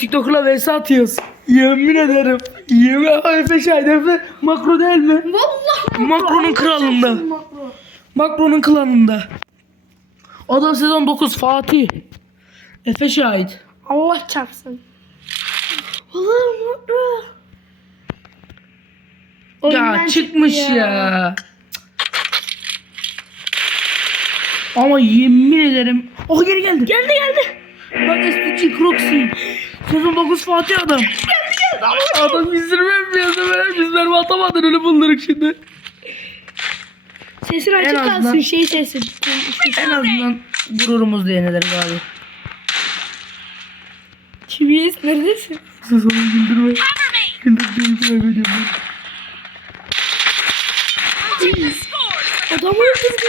TikTok'la vs atıyoruz. Yemin ederim. Yemin Efe Şahit Efe makro değil mi? Vallahi Makro'nun kralında. Makro. Makro'nun klanında. Adam sezon 9 Fatih. Efe Şahit. Allah çarpsın. Vallahi makro. Oyundan Ya çıktı çıkmış ya. Ama yemin ederim. Oh geri geldi. Geldi geldi. Bak SPG Croxy. Sezon 9 Fatih adam. Adam bizdirme yapıyordu be. Bizler mi atamadın öyle bulduruk şimdi. Sesin açık azından- kalsın şey sesin. En azından gururumuz diye neler abi. TBS neredesin? Sus oğlum güldürme. Güldürme kaybediyorum. Adamı öldürdü.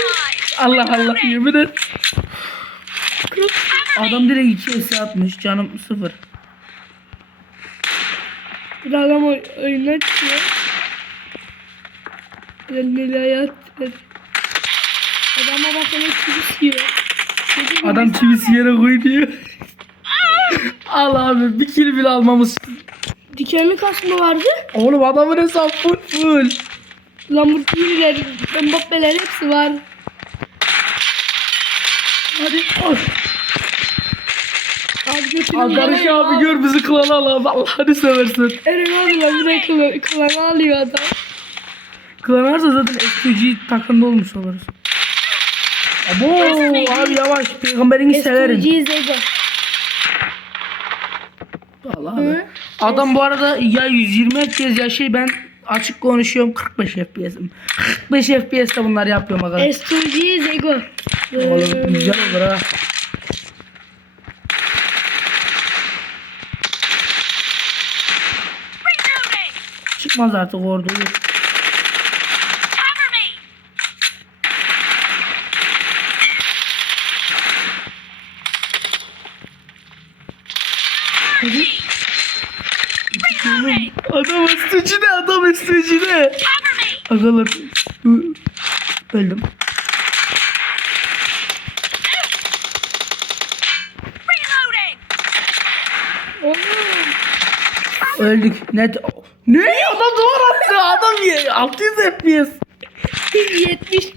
Allah Allah yemin et. Adam direkt 2 esi atmış canım sıfır. Bir adam oy- oyundan çıkıyor. Ver. Adama bak hele çivisiyor. Adam çivisi yere koyuyor. Al abi bir kill bile almamız. Dikenli kasma vardı. Oğlum adamın hesap full full. Lamborghini'ler, Mbappe'ler hepsi var. Hadi koş. Abi götürün. Abi gör bizi klana al abi. Allah'ını seversen. Eren abi lan bir de kılana alıyor adam. Klan varsa zaten SPG takımda olmuş oluruz. Abo abi yavaş peygamberini severim. STG Zego. Allah abi. Adam bu arada ya 120 FPS ya şey ben açık konuşuyorum 45 FPS'im. 45 FPS'te bunlar yapıyorum aga. STG Zego. Oğlum güzel olur ha. Çıkmaz artık olur. Adam üstücüde adam üstücüde. Agalar. Öldüm. Öldük. Net. Ne? Adam duvar attı. Adam ye. 600 FPS. 75.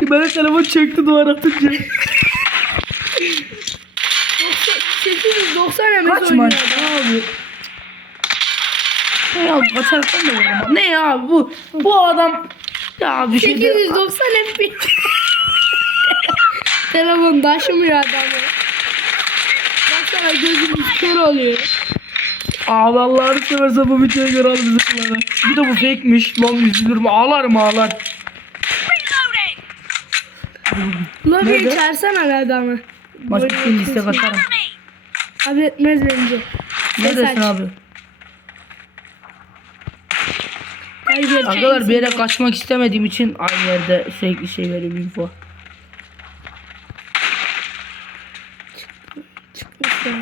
Benim telefon çöktü duvar atınca. 890 MS Kaç oynuyor maç? adam. Abi. Ne ya kaçarsan da vururum. Ne ya bu? Bu adam ya bir şey de... 890 FPS. Telefon taşımıyor adamı. Baksana gözümüz kör oluyor. Abi Allah'ını seversen bu videoyu gör al bizi kulağına. Bir de bu fake'miş. Lan üzülürüm ağlarım ağlar. Lobiye Nerede? çağırsana adamı. Maç Böyle bittiğinde istek kesin. atarım. Abi etmez bence. Neredesin abi? Hayır, Arkadaşlar bir yere kaçmak istemediğim için aynı yerde sürekli şey veriyorum info. Çıkmış ya.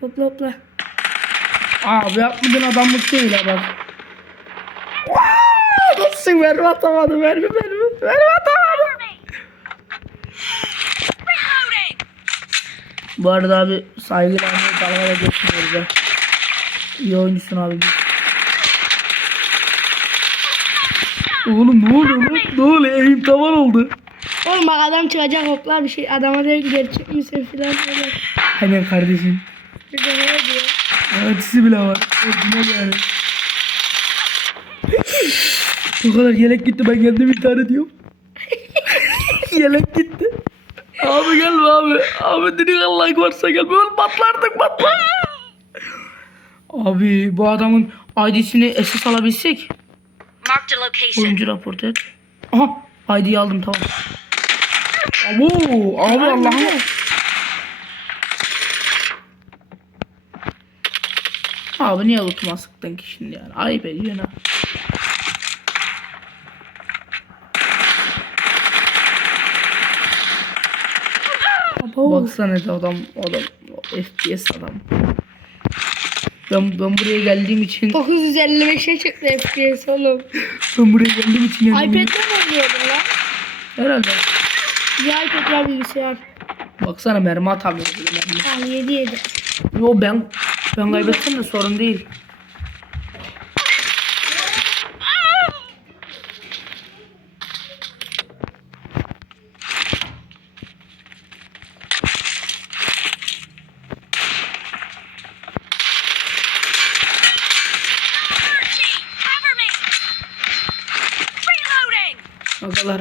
Hopla hopla. Abi yapmadığın adamlık değil ha bak. Nasıl mermi atamadı mermi mermi. Mermi atamadı. Bu arada abi saygıyla anlayıp dalgaya geçmiyoruz ha. İyi oyuncusun abi. Oğlum ne oluyor lan? Ne oluyor? Eğim tavan oldu. Oğlum bak adam çıkacak hopla bir şey. Adama ki gerçek misin filan böyle. Hemen kardeşim. Bir de ne diyor? Ötesi bile var. Orijinal yani. o kadar yelek gitti ben kendim intihar ediyorum. yelek gitti. Abi gelme abi. Abi dedik Allah varsa gel. Böyle patlardık patlar. Abi bu adamın ID'sini SS alabilsek. Oyuncu raport et. Aha ID'yi aldım tamam. Abo abi Allah'ım. Abi niye lootuma sıktın ki şimdi yani? Ayıp ediyorsun ha. Baksana ne adam adam FPS adam. Ben, ben buraya geldiğim için 955'e çıktı FPS oğlum. ben buraya geldiğim için iPad'le mi oynuyordun lan? herhalde. Ya iPad ya bilgisayar. Baksana mermi atamıyor böyle mermi. Ha 7 7. Yo ben ben kaybetsem de sorun değil. Archie,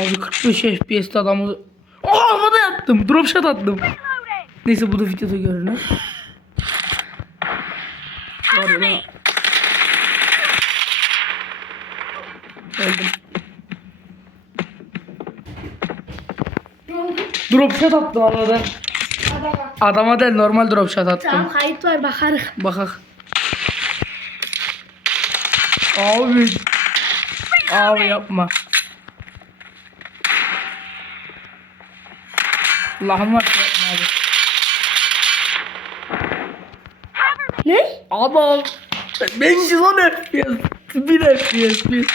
Abi 45 FPS'te adamı... Aa havada yattım. Drop shot attım. Neyse bu da videoda görünür. Öldüm. Drop shot attım havada. Adama. Adama değil normal drop shot attım. Tamam kayıt var bakarız. Bakak. Abi. Abi yapma. Allah'ım var. Ne? Adam. Ben 110 FPS. 1 FPS. bir.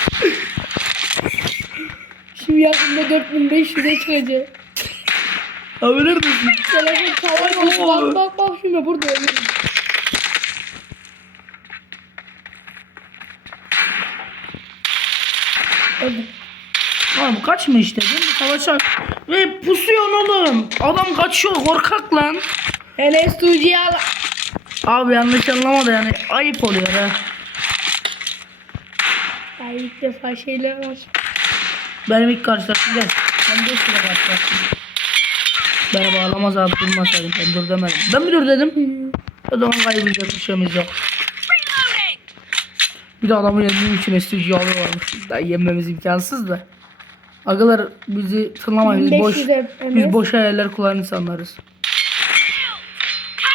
Şimdi yakında 4500'e çıkacak. Abi neredesin? Telefon oldu. Bak bak bak şimdi burada ölüyorum. Öldüm. Oğlum kaçma işte değil mi? Savaşa. Ve pusuyorsun oğlum. Adam kaçıyor korkak lan. Enes Tuğcu'yu al. Abi yanlış anlama da yani ayıp oluyor ha. Ay ilk defa şeyler var. Benim ilk karşılaştım gel. Ben 5 lira karşılaştım. Beni bağlamaz abi durmasaydım ben dur demedim. Ben mi dur dedim? O zaman kaybedecek bir şeyimiz yok. Bir de adamın yendiğim için estüdyo varmış. Daha yenmemiz imkansız da. Agalar bizi tırlamayın. Biz boş, 1500 MS. biz boş hayaller kullanan insanlarız.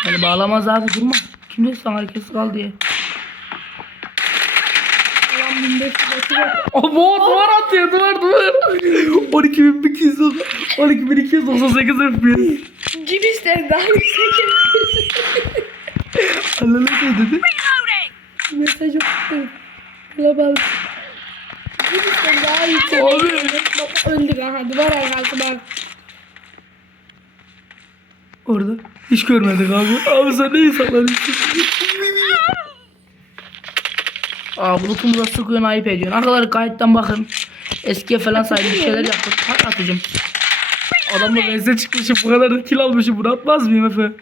Yani bağlamaz abi durma. Kim dedi sana herkes kal diye. Ulan 1500 atacak. Abo duvar atıyor duvar duvar. 12200 12298 FPS. Cibis'ten daha yüksek. Allah ne dedi? Mesaj okudum. Global. Cibis'ten daha yüksek. Abi. Bak öldük aha duvar arkası bak. Orada. Hiç görmedik abi. Abi sen ne insanlarsın? Aa bulutumuza sıkıyorsun ayıp ediyorsun. Arkadaşlar kayıttan bakın. Eskiye falan sahibi bir şeyler yaptık. Hadi atıcım. Adamla benze çıkmışım. Bu kadar da kill almışım. Bunu atmaz mıyım Efe?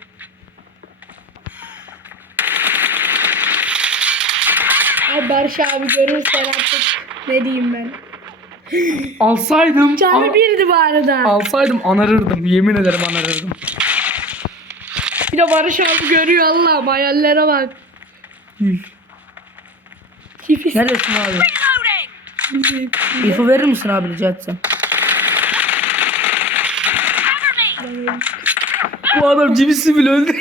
Ay Barış abi görürsen artık ne diyeyim ben. Alsaydım. Canı birdi bu arada. alsaydım anarırdım. Yemin ederim anarırdım. Bir de Barış abi görüyor Allah'ım hayallere bak. Cibis. Neredesin abi? İnfo verir misin abi rica etsem? Bu adam cibisi bile öldü.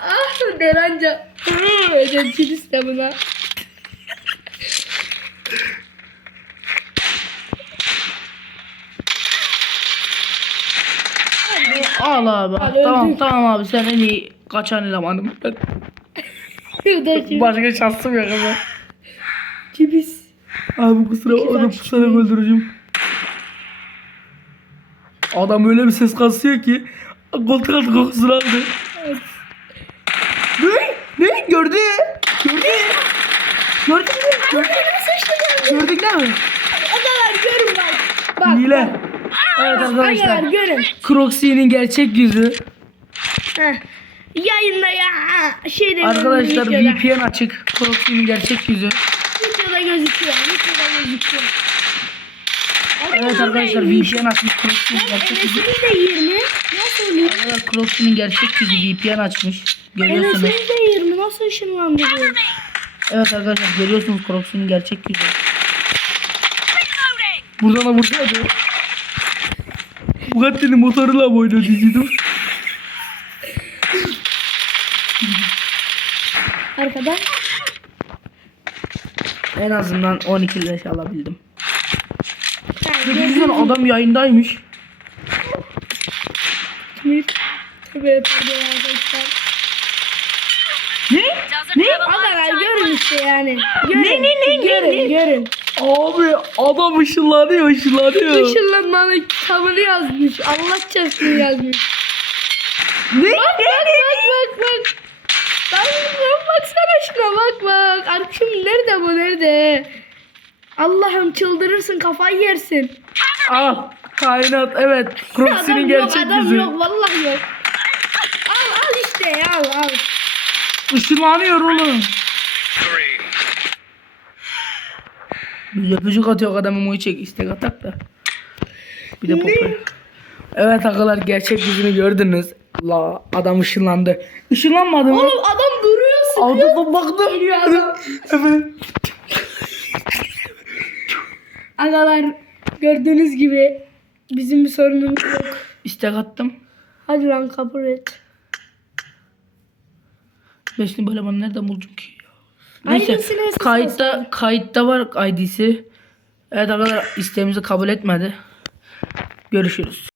Ah Deranca. Özel Cibis de buna. Al abi. Hadi tamam tamam abi sen en iyi kaçan elemanım. Ben başka şansım yok ama. Cibis. Abi kusura saat kusarak öldüreceğim. Adam öyle bir ses kasıyor ki koltuk altı kokusunu aldı. Ne? Gördük mü? Gördük. Gördük değil mi? Adalar görün bak. Bak. Hile. Evet Adalar arkadaşlar. görün. Croxy'nin gerçek yüzü. Heh. Yayında ya. Şeyde Arkadaşlar videoda, VPN açık. Croxy'nin gerçek yüzü. videoda gözüküyor. Videoda gözüküyor. Evet arkadaşlar VPN açmış Croxy'nin Ben gerçek yüzü. Enes'in de 20. Nasıl oluyor? Evet Croxy'nin gerçek yüzü VPN açmış. Görüyorsunuz. Enes'in de 20. Nasıl ışınlandı bu? Evet arkadaşlar görüyorsunuz Croxy'nin gerçek yüzü. Buradan da vursaydı. Bugatti'nin motoruyla mı oynuyor diyecektim. Arkadan. En azından 12 leş alabildim. Güzel adam yayındaymış. Yapıyordu arkadaşlar. Ne? Ne? have a lot of Arkadaşlar time görün işte yani. Görün, Ne, ne, ne, ne, görün, ne? görün. Abi adam ışınlanıyor ışınlanıyor. Işınlanmanın kitabını yazmış. Allah çarpsın yazmış. Ne? Bak bak bak bak bak. Bak, bak baksana şuna bak bak. Arkadaşım nerede bu nerede? Allah'ım çıldırırsın kafayı yersin. Al kainat evet. Adam yok gerçek adam yüzü. yok vallahi yok. Al al işte al al. Işınlanıyor oğlum. Öpücük atıyor adam emoji çek istek atak da. Bir de popüler. Evet arkadaşlar gerçek yüzünü gördünüz. La adam ışınlandı. Işınlanmadı mı? Oğlum adam duruyor sıkıyor. Adama baktım. Geliyor adam. Evet. Agalar gördüğünüz gibi bizim bir sorunumuz yok. İstek attım. Hadi lan kabul et. Şimdi böyle bana nereden bulacağım ki? Neyse Aynısını kayıtta kayıtta var ID'si. Evet arkadaşlar isteğimizi kabul etmedi. Görüşürüz.